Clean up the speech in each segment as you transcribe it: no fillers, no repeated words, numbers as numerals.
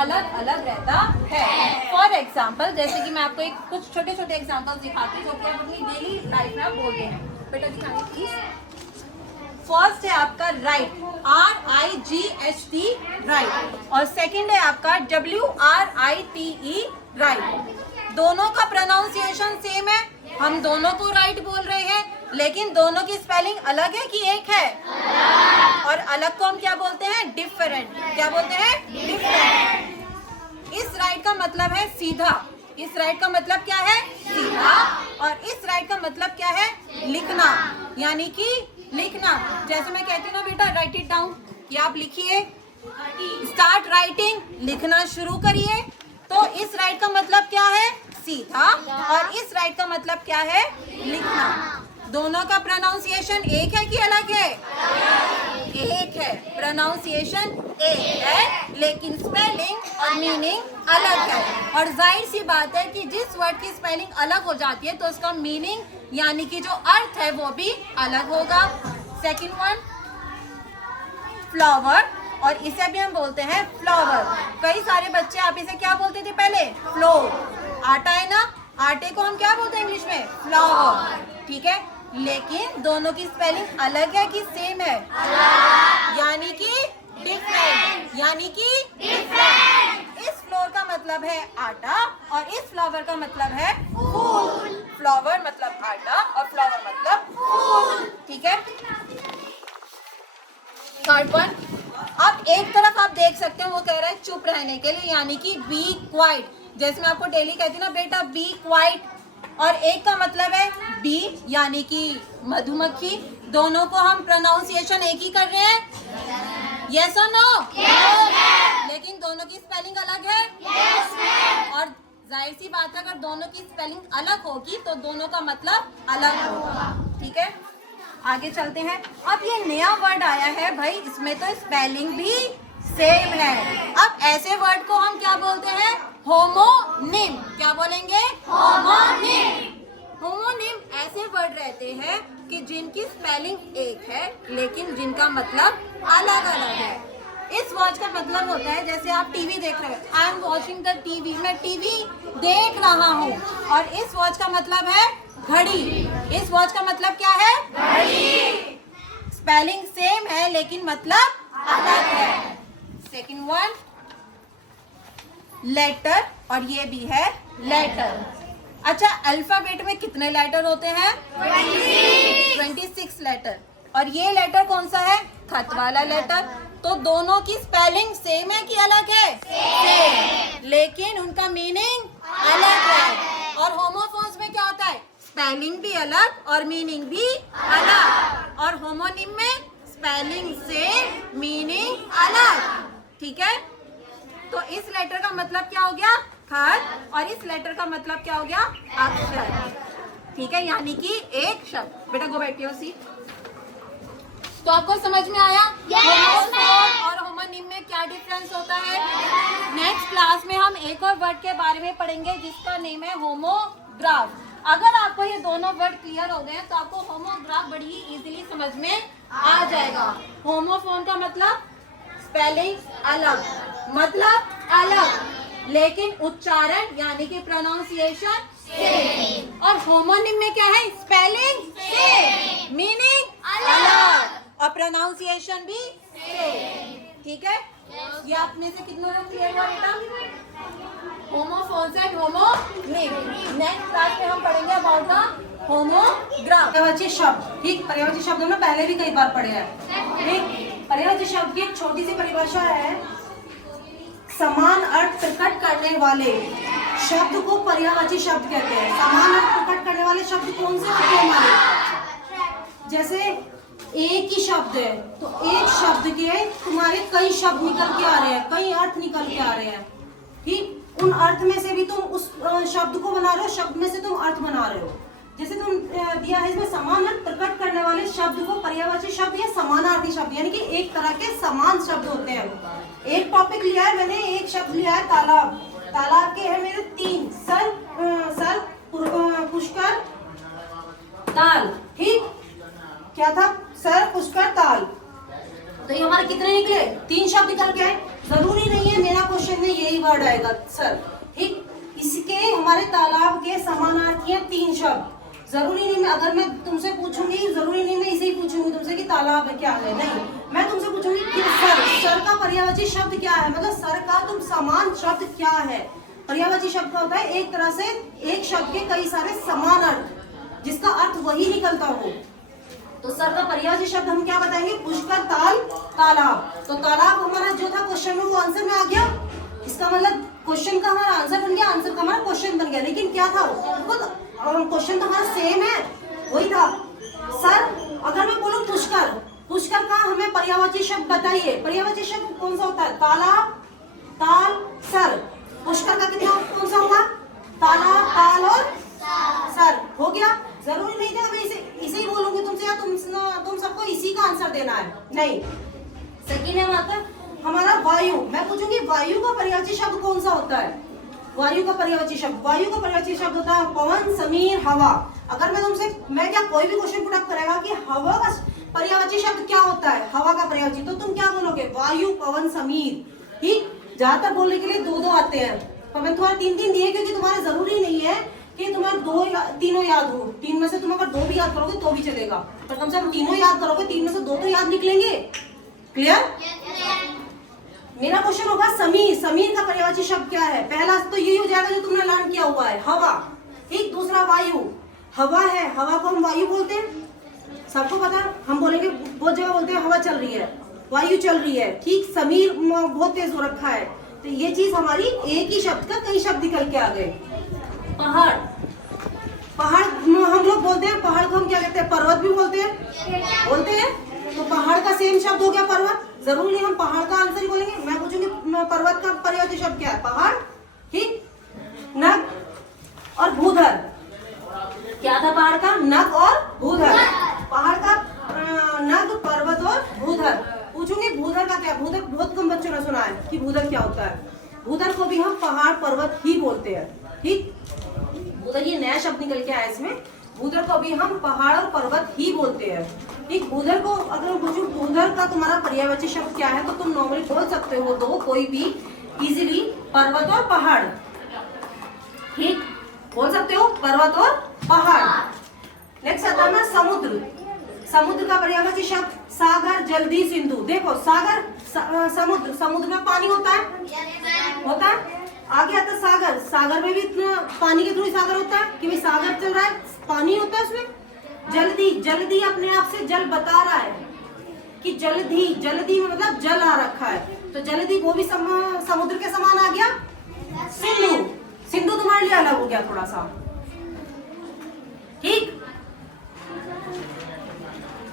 अलग अलग रहता है। फॉर एग्जाम्पल, जैसे कि मैं आपको एक कुछ छोटे छोटे एग्जाम्पल दिखाती हूँ जो कि आप अपनी डेली लाइफ में आप बोलते हैं। बेटा दिखाइए प्लीज। फर्स्ट है आपका राइट, RIGHT राइट, और सेकंड है आपका WRITE राइट। दोनों का प्रोनाउंसिएशन सेम है, हम दोनों को राइट बोल रहे हैं, लेकिन दोनों की स्पेलिंग अलग है कि एक है? और अलग को हम क्या बोलते हैं? डिफरेंट। क्या बोलते हैं? डिफरेंट। इस राइट का मतलब है सीधा, इस राइट का मतलब क्या है? सीधा। और इस राइट का मतलब क्या है? लिखना, यानी कि लिखना। जैसे मैं कहती हूँ ना बेटा राइट इट डाउन, कि आप लिखिए, स्टार्ट राइटिंग, लिखना शुरू करिए। तो इस राइट का मतलब क्या है? सीधा। और इस राइट का मतलब क्या है? लिखना। दोनों का प्रोनाउंसिएशन एक है कि अलग है? एक है, प्रोनाउंसिएशन एक है, लेकिन स्पेलिंग और मीनिंग अलग है। और जाहिर सी बात है कि जिस वर्ड की स्पेलिंग अलग हो जाती है तो उसका मीनिंग यानी कि जो अर्थ है वो भी अलग होगा। सेकंड वन, फ्लावर, और इसे भी हम बोलते हैं फ्लावर। कई सारे बच्चे, आप इसे क्या बोलते थे पहले? फ्लोर। आटा है ना, आटे को हम क्या बोलते हैं इंग्लिश में? फ्लावर। ठीक है, लेकिन दोनों की स्पेलिंग अलग है कि सेम है? यानी कि डिफरेंट, यानी कि डिफरेंट। इस फ्लोर का मतलब है आटा और इस फ्लावर का मतलब है फूल। फ्लावर मतलब आटा और फ्लावर मतलब फूल। ठीक है। थर्ड वन, अब एक तरफ आप देख सकते हैं वो कह रहा है चुप रहने के लिए, यानी कि बी क्वाइट। जैसे मैं आपको डेली कहती हूँ ना बेटा बी क्वाइट, और एक का मतलब है बी यानी कि मधुमक्खी। दोनों को हम प्रोनाउंसिएशन एक ही कर रहे हैं, यस और नो? लेकिन दोनों की स्पेलिंग अलग है। और जाहिर सी बात है अगर दोनों की स्पेलिंग अलग होगी तो दोनों का मतलब अलग होगा। ठीक है, आगे चलते हैं। अब ये नया वर्ड आया है भाई, इसमें तो स्पेलिंग भी सेम है। अब ऐसे वर्ड को हम क्या बोलते हैं? होमोनिम। क्या बोलेंगे? होमोनिम। होमोनिम ऐसे वर्ड रहते हैं कि जिनकी स्पेलिंग एक है लेकिन जिनका मतलब अलग अलग है। इस वर्ड का मतलब होता है, जैसे आप टीवी देख रहे हो, I am watching the TV, मैं टीवी देख रहा हूँ। और इस वर्ड का मतलब है घड़ी। इस वर्ड का मतलब क्या है? घड़ी। स्पेलिंग सेम है लेकिन मतलब अलग है। सेकंड वन, लेटर, और ये भी है लेटर। अच्छा, अल्फाबेट में कितने लेटर होते हैं? 26 लेटर। और ये लेटर कौन सा है? खत वाला लेटर। तो दोनों की स्पेलिंग सेम है कि अलग है? सेम, लेकिन उनका मीनिंग अलग है। और होमोफोन्स में क्या होता है? स्पेलिंग भी अलग और मीनिंग भी अलग। और होमोनिम में स्पेलिंग सेम, मीनिंग अलग। ठीक है, तो इस लेटर का मतलब क्या हो गया? खत, और इस लेटर का मतलब क्या हो गया? अक्षर। ठीक है, यानी कि एक शब्द। बेटा go back to your seat. तो आपको समझ में आया होमोफोन और होमोनिम में क्या डिफरेंस होता है? नेक्स्ट क्लास में हम एक और वर्ड के बारे में पढ़ेंगे जिसका नेम है होमोग्राफ। अगर आपको ये दोनों वर्ड क्लियर हो गए तो आपको होमोग्राफ बड़ी ही इजीली समझ में आ जाएगा। होमोफोन का मतलब स्पेलिंग अलग, मतलब अलग, लेकिन उच्चारण यानी कि प्रोनाउंसिएशन सेम। और होमोनिम में क्या है? स्पेलिंग सेम, मीनिंग अलग, और प्रोनाउंसिएशन भी सेम। ठीक है, ये आप में से कितनों लोग क्लियर हुआ बेटा? Homophones and homonym. Next class में हम पढ़ेंगे अबाउट द होमोग्राफ। पर्यायवाची शब्द, ठीक, पर्यायवाची शब्द हमने पहले भी कई बार पढ़े हैं। ठीक, पर्यायवाची शब्द की एक छोटी सी परिभाषा है, समान अर्थ प्रकट करने वाले शब्द को पर्यायवाची शब्द कहते हैं। समान अर्थ प्रकट करने वाले शब्द कौन से होते हैं हमारे? जैसे एक ही शब्द है तो एक शब्द के तुम्हारे कई शब्द निकल के आ रहे हैं, कई अर्थ निकल के आ रहे हैं। ठीक, उन अर्थ में से भी तुम उस शब्द को बना रहे हो, शब्द में से तुम अर्थ बना रहे हो। जैसे तुम दिया है इसमें समान अर्थ प्रकट करने वाले शब्द को पर्यायवाची शब्द या समानार्थी शब्द, यानी कि एक तरह के समान शब्द होते हैं। एक टॉपिक लिया है मैंने, एक शब्द लिया है तालाब। तालाब के है मेरे 3, सर, पुष्कर, ताल। ठीक, क्या था? सर, पुष्कर, ताल। तो ये हमारे कितने निकले? 3 शब्द निकल के। जरूरी नहीं है मेरा क्वेश्चन में यही वर्ड आएगा सर, ठीक। इसके हमारे तालाब के समानार्थी हैं 3 शब्द। जरूरी नहीं मैं अगर मैं तुमसे पूछूंगी, जरूरी नहीं मैं इसे ही पूछूंगी तुमसे कि तालाब है क्या है, नहीं, मैं तुमसे पूछूंगी कि सर का पर्यायवाची शब्द क्या है, मतलब सर का तुम समान शब्द क्या है। पर्यायवाची शब्द का होता है एक तरह से एक शब्द के कई सारे समान अर्थ जिसका अर्थ वही निकलता हो। तो सर का पर्यायवाची शब्द हम क्या बताएंगे, पुष्कर, ताल, तालाब। तो तालाब हमारा जो था क्वेश्चन में वो आंसर में आ गया, इसका मतलब क्वेश्चन का हमारा आंसर बन गया, आंसर का हमारा क्वेश्चन बन गया। लेकिन क्या था वो, क्वेश्चन तो हमारा सेम है, वही था। सर अगर मैं बोलूं पुष्कर, पुष्कर का हमें पर्यायवाची शब्द बताइए, पर्यायवाची शब्द कौन सा होता है, तालाब, ताल, सर। पुष्कर का कितना कौन सा होगा, तालाब, ताल और सर, हो गया। जरूरी नहीं था मैं इसे ही बोलूंगी तुमसे या तुम सबको इसी का आंसर देना है, नहीं। सेकंड है आता हमारा वायु। मैं पूछूंगी वायु का पर्यायवाची शब्द कौन सा होता है, वायु का पर्यायवाची शब्द, वायु का पर्यायवाची शब्द होता है पवन, समीर, हवा। अगर मैं तुमसे, मैं क्या कोई भी क्वेश्चन पुट अप करेगा कि हवा का पर्यायवाची शब्द क्या होता है, हवा का पर्यायवाची, तो तुम क्या बोलोगे, वायु, पवन, समीर, ठीक। ज्यादातर बोलने के लिए 2-2 आते हैं, पर मैं तुम्हारे 3-3 दिए क्योंकि तुम्हारे जरूरी नहीं है कि तुम्हारे 2 तीनों याद हो। 3 में से तुम अगर 2 भी याद करोगे तो भी चलेगा, पर कम से कम तीनों याद करोगे, 3 में से 2 तो याद निकलेंगे। क्लियर? मेरा क्वेश्चन होगा समीर, समीर का पर्यायवाची शब्द क्या है। पहला तो यही हो जाएगा जो तुमने लर्न किया हुआ है, हवा, ठीक। दूसरा वायु, हवा है, हवा को हम वायु बोलते हैं, सबको पता है, हम बोलेंगे बहुत जगह बोलते हैं हवा चल रही है, वायु चल रही है, ठीक। समीर बहुत तेज हो रखा है, तो ये चीज हमारी एक ही शब्द का कई शब्द निकल के आ गए। पहाड़, पहाड़ हम लोग बोलते हैं, पहाड़ को हम क्या कहते हैं, पर्वत भी बोलते हैं, तो पहाड़ का सेम शब्द हो गया पर्वत। जरूर नहीं हम पहाड़ का आंसर ही बोलेंगे, मैं पूछूंगी पर्वत का पर्यायवाची शब्द क्या है, पहाड़, ठीक। नग और भूधर, क्या था पहाड़ का, नग और भूधर। पहाड़ का नग, पर्वत और भूधर। पूछूंगी भूधर का क्या, भूधर बहुत कम बच्चों ने सुना है कि भूधर क्या होता है। भूधर को भी हम पहाड़, पर्वत ही बोलते हैं, ठीक। भूधर ये नया शब्द निकल के आया इसमें, भूधर को भी हम पहाड़ और पर्वत ही बोलते हैं, ठीक। भूधर को अगर पूछूं भूधर का तुम्हारा पर्यायवाची शब्द क्या है, तो तुम नॉर्मली बोल सकते हो दो कोई भी इजीली, पर्वत और पहाड़, ठीक, बोल सकते हो पर्वत और पहाड़। नेक्स्ट आता है समुद्र। समुद्र का पर्यायवाची शब्द सागर, जल्दी, सिंधु। देखो सागर, समुद्र, समुद्र में पानी होता है, होता है। आगे आता है सागर, सागर में भी इतना पानी के थ्रू सागर होता है कि भाई सागर चल रहा है, पानी होता है उसमें। जल्दी, जल्दी अपने आप से जल बता रहा है कि जल्दी, जल्दी में मतलब जल आ रखा है, तो जल्दी वो भी समुद्र के समान आ गया। सिंधु, सिंधु तुम्हारे लिए अलग हो गया थोड़ा सा, ठीक।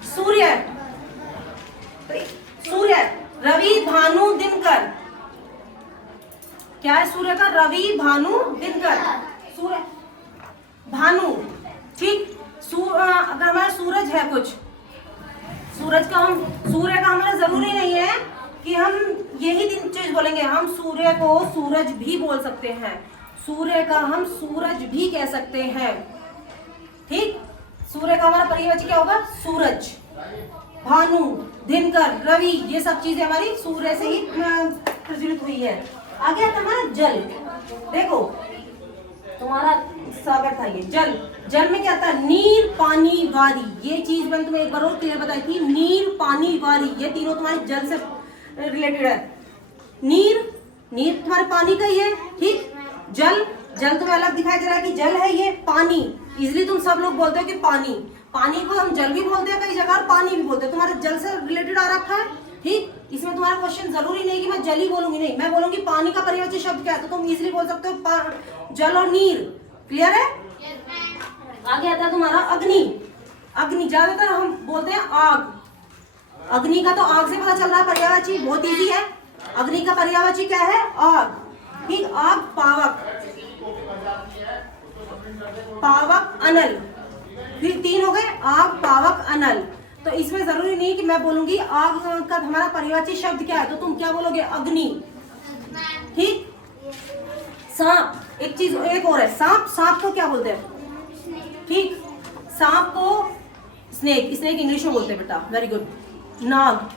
सूर्य, सूर्य, रवि, भानु, दिनकर। क्या है सूर्य का, रवि, भानु, दिनकर। सूर्य, भानु, ठीक। अगर हमारा सूरज है कुछ, सूरज का हम, सूर्य का हमारा जरूरी नहीं है कि हम यही दिन चीज बोलेंगे, हम सूर्य को सूरज भी बोल सकते हैं, सूर्य का हम सूरज भी कह सकते हैं, ठीक। सूर्य का हमारा पर्यायवाची क्या होगा, सूरज। भानु, दिनकर, रवि, ये सब चीजें हमारी सूर्य से ही प्रज्वलित हुई है। आगे आता हमारा जल। देखो तुम्हारा सागर था ये जल, जल में क्या आता है, नीर, पानी, वारी। ये चीज मैंने तुम्हें एक बार और क्लियर बताई थी, नीर, पानी, वारी, ये तीनों तुम्हारे जल से रिलेटेड है। नीर, नीर तुम्हारे पानी का ही है, ठीक। जल, जल तुम्हें अलग दिखाई दे रहा है कि जल है ये। पानी, इजिली तुम सब लोग बोलते हो कि पानी, पानी को हम जल भी बोलते हैं कई जगह, पानी भी बोलते हैं, तुम्हारे जल से रिलेटेड आ रखा है, ठीक। इसमें तुम्हारा क्वेश्चन जरूरी नहीं कि मैं जल ही बोलूंगी, नहीं, मैं बोलूंगी पानी का पर्यायवाची शब्द क्या है, तो तुम इजिली बोल सकते हो जल और नीर। क्लियर है? आगे आता है तुम्हारा अग्नि। अग्नि ज्यादातर हम बोलते हैं आग, अग्नि का तो आग से पता चल रहा है पर्यायवाची, बहुत इजी है। अग्नि का पर्यायवाची क्या है, आग, ठीक। आग, पावक, पावक, अनल, फिर 3 हो गए, आग, पावक, अनल। तो इसमें जरूरी नहीं कि मैं बोलूंगी आग का हमारा पर्यायवाची शब्द क्या है, तो तुम क्या बोलोगे, अग्नि, ठीक। सांप, एक चीज एक और है, सांप, सांप को क्या बोलते हैं, ठीक। सांप को स्नेक, स्नेक इंग्लिश में बोलते हैं बेटा, वेरी गुड। नाग,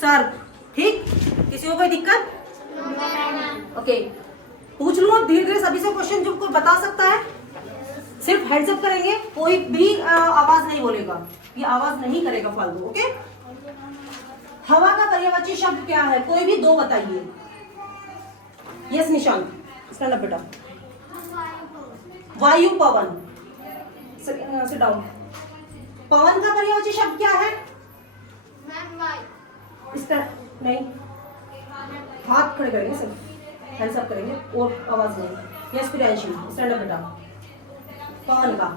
सर्प, ठीक। किसी को कोई दिक्कत, ओके, पूछ लूँ धीरे धीरे सभी से क्वेश्चन जो कोई बता सकता है? सिर्फ हेड्स अप करेंगे, कोई भी आवाज नहीं बोलेगा, ये आवाज नहीं करेगा फालतू। ओके, हवा का पर्यायवाची शब्द क्या है? कोई भी दो बताइए। यस निशांत, स्टैंड अप बेटा। वायु, पवन। Sit down. पवन का पर्यायवाची शब्द क्या है? नहीं, हाथ खड़े करेंगे सिर्फ, हैंड्स अप करेंगे और आवाज नहीं। यस प्रियांशु, स्टैंड अप बेटा। पवन का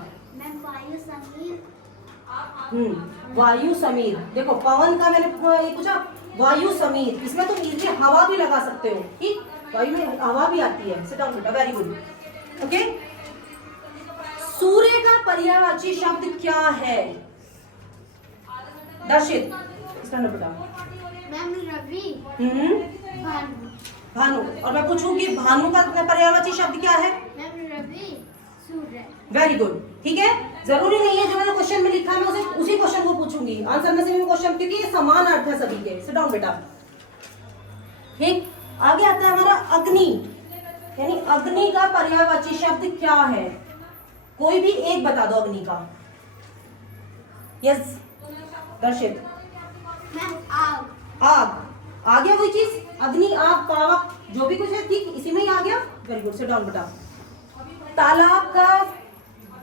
वायु समीर। देखो पवन का मैंने ये पूछा, वायु समीर, इसमें तुम इजीली हवा भी लगा सकते हो, ठीक? वायु में हवा भी आती है। सिट डाउन बेटा, वेरी गुड। ओके, सूर्य का पर्यायवाची शब्द क्या है? दर्शित, स्टैंड अप बेटा। रवि, भानु। भानु। और मैं पूछूं कि भानु का पर्यायवाची शब्द क्या है? रवि, सूर्य। वेरी गुड, ठीक है। जरूरी नहीं है जो मैंने क्वेश्चन में लिखा है मैं उसी क्वेश्चन को पूछूंगी, आंसर में से भी क्वेश्चन, क्योंकि ये समान अर्थ है सभी के। सिट डाउन बेटा। ठीक, आगे आता है हमारा अग्नि, यानी अग्नि का पर्यायवाची शब्द क्या है? कोई भी एक बता दो अग्नि का। यस दर्शित। आग। आग, आ गया वही चीज, अग्नि, आग, पावक, जो भी कुछ है ठीक इसी में ही आ गया। वेरी गुड, सिट डाउन बेटा। तालाब का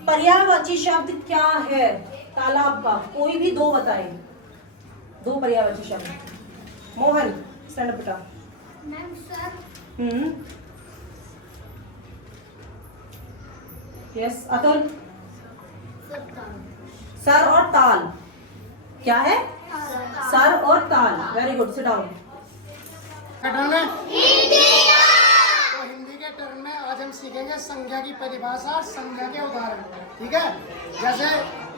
पर्यायवाची शब्द क्या है? तालाब का कोई भी दो बताए, दो पर्यायवाची शब्द। मोहन, स्टैंड अप बेटा। सर। यस अतुल। सर और ताल, क्या है? सर और ताल। Very good, sit down. Turn है तो हिंदी के टर्न में आज हम सीखेंगे संज्ञा की परिभाषा, संज्ञा के उदाहरण। ठीक है, जैसे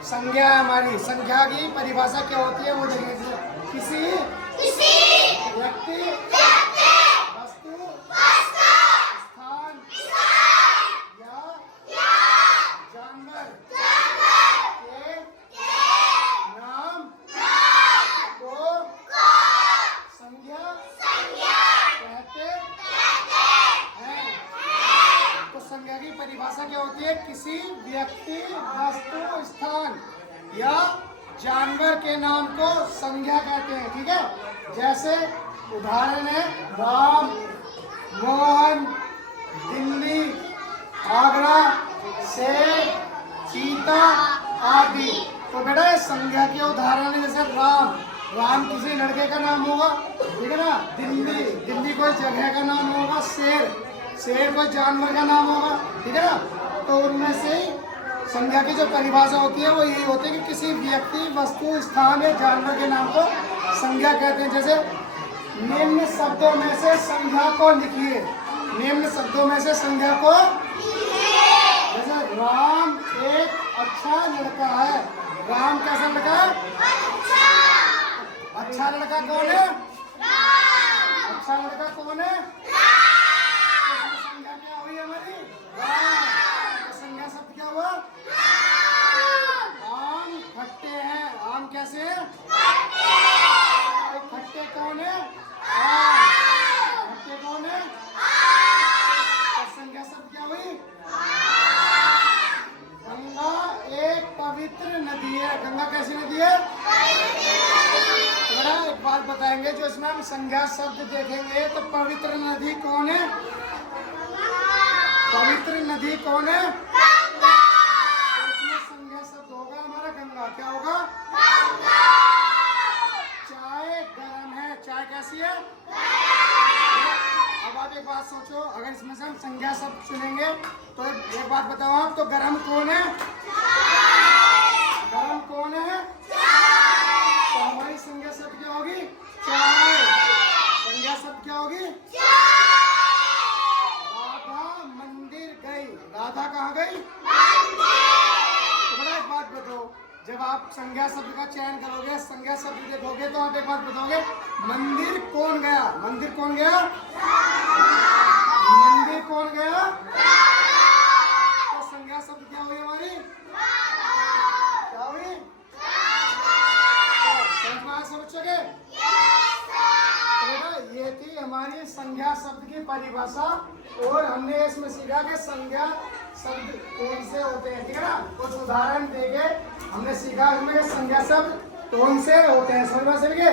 संज्ञा हमारी, संज्ञा की परिभाषा क्या होती है वो देखिए। किसी व्यक्ति, वस्तु, स्थान या जानवर के नाम को संज्ञा कहते हैं। तो संज्ञा की परिभाषा क्या होती है? किसी व्यक्ति, वस्तु, स्थान या जानवर के नाम को संज्ञा कहते हैं। ठीक है, जैसे उदाहरण है राम, मोहन, दिल्ली, आगरा, सेब, चीता आदि। तो बेटा ये संज्ञा के उदाहरण है। जैसे राम, राम किसी लड़के का नाम होगा, ठीक है ना। दिल्ली, दिल्ली कोई जगह का नाम होगा। शेर, शेर कोई जानवर का नाम होगा, ठीक है ना। तो उनमें से संज्ञा की जो परिभाषा होती है वो यही होती है कि किसी व्यक्ति, वस्तु, स्थान या जानवर के नाम को संज्ञा कहते हैं। जैसे निम्न शब्दों में से संज्ञा को लिखिए, निम्न शब्दों में से संज्ञा को, जैसे राम एक अच्छा लड़का है। राम कैसा लड़का है? अच्छा लड़का कौन है? अच्छा लड़का कौन है? संज्ञा क्या हुई हमारी? राम। संज्ञा शब्द क्या हुआ? आम खट्टे हैं। आम कैसे हैं? तो खट्टे कौन है? आम। खट्टे कौन है? तो संज्ञा शब्द क्या हुई? गंगा एक पवित्र नदी है। गंगा कैसी नदी है? तो एक बात बताएंगे, जो इसमें हम संज्ञा शब्द देखेंगे तो पवित्र नदी कौन है? पवित्र नदी कौन है? तो इसमें संज्ञा शब्द होगा हमारा गंगा। क्या होगा? चाय गर्म है। चाय कैसी है? अब आप एक बात सोचो, अगर इसमें से हम संज्ञा शब्द चुनेंगे तो एक बात बताओ आप, तो गर्म कौन है? गर्म कौन है? तो हमारी संज्ञा शब्द क्या होगी? चाय। संज्ञा शब्द क्या होगी? राधा मंदिर गई। राधा कहाँ गई? तो बड़ा एक बात बताओ, जब आप संज्ञा शब्द का चयन करोगे, संज्ञा शब्द देखोगे तो आप एक बात बताओगे, मंदिर कौन गया? मंदिर कौन गया? मंदिर कौन गया? तो संज्ञा शब्द क्या हुई हमारी? क्या हुई? समझ में आया सब बच्चों के? तो बेटा ये थी हमारी संज्ञा शब्द की परिभाषा और हमने इसमें सीखा कि संज्ञा शब्द कौन से होते हैं, ठीक है ना। कुछ उदाहरण देके हमने सीखा इसमें कि संज्ञा शब्द कौन से होते हैं, समझ में सभी के।